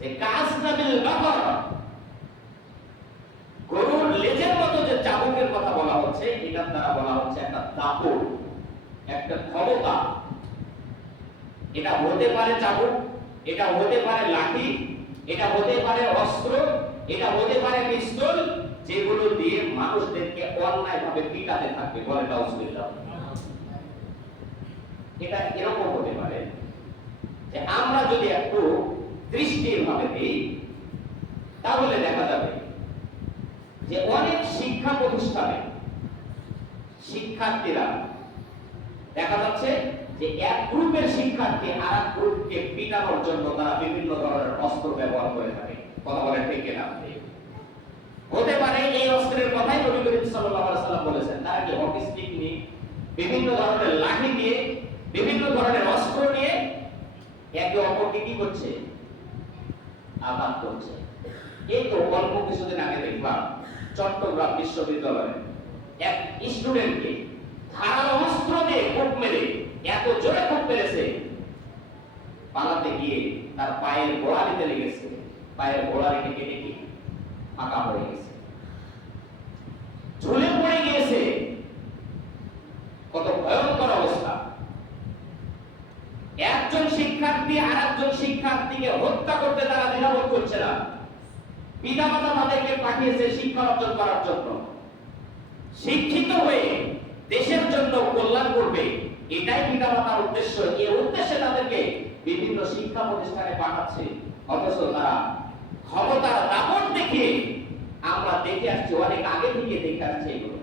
যে কাসনাবিল বাকর, গরুর লেজের মতো যে চাবুকের কথা বলা হচ্ছে, এটার দ্বারা বলা হচ্ছে একটা দাপট, একটা ক্ষমতা। এটা হতে পারে চাবুক, এটা হতে পারে লাঠি, এটা হতে পারে অস্ত্র, এটা হতে পারে পিস্তল, যেগুলো দিয়ে মানুষদেরকে অন্যায়ভাবে পিটাতে থাকবে। বলে নাউজুবিল্লাহ। এটা এরকম হতে পারে যে আমরা যদি একটু দৃষ্টির ভাবে দিই, তাহলে দেখা যাবে যে অনেক শিক্ষা প্রতিষ্ঠানে শিক্ষার্থীরা দেখা যাচ্ছে যে এক গ্রুপের শিক্ষার্থী আর এক গ্রুপকে পিটানোর জন্য তারা বিভিন্ন ধরনের অস্ত্র ব্যবহার করে থাকে। কথা বলেন ঠিক কিনা? হতে পারে এই অস্ত্রের কথাই নবী করিম সাল্লাল্লাহু আলাইহি ওয়াসাল্লাম বলেছেন। তারা কি হকি স্টিক নিয়ে, বিভিন্ন ধরনের লাঠি দিয়ে, বিভিন্ন ধরনের অস্ত্র নিয়ে একে অপরকে কি করছে? আঘাত করছে। এই তো অল্প কিছুদিন আগে দেখলাম চট্টগ্রাম বিশ্ববিদ্যালয়ে এক স্টুডেন্টকে ধারালো অস্ত্র দিয়ে কোপ মেরে, এত জোরে কোপ মেরেছে, পালাতে গিয়ে তার পায়ের গোড়ালিতে লেগেছে, পায়ের গোড়ালিতে কেটে কি ফাঁকা হয়ে গেছে, ঝুলে পড়ে গিয়েছে। কত ভয়ঙ্কর অবস্থা! একজন শিক্ষার্থী আর একজন শিক্ষার্থীকে হত্যা করতে তারা দ্বিধাবোধ করছে না। পিতামাতা তাদেরকে পাঠিয়েছে শিক্ষা অর্জন করার জন্য। শিক্ষিত হয়ে দেশের জন্য কল্যাণ করবে, এটাই পিতামাতার উদ্দেশ্য। এই উদ্দেশ্যে তাদেরকে বিভিন্ন শিক্ষা প্রতিষ্ঠানে পাঠাচ্ছে। অথচ তারা ক্ষমতার দাপট দেখিয়ে, আমরা দেখে আসছি, অনেক আগে থেকে দেখে আসছি এগুলো,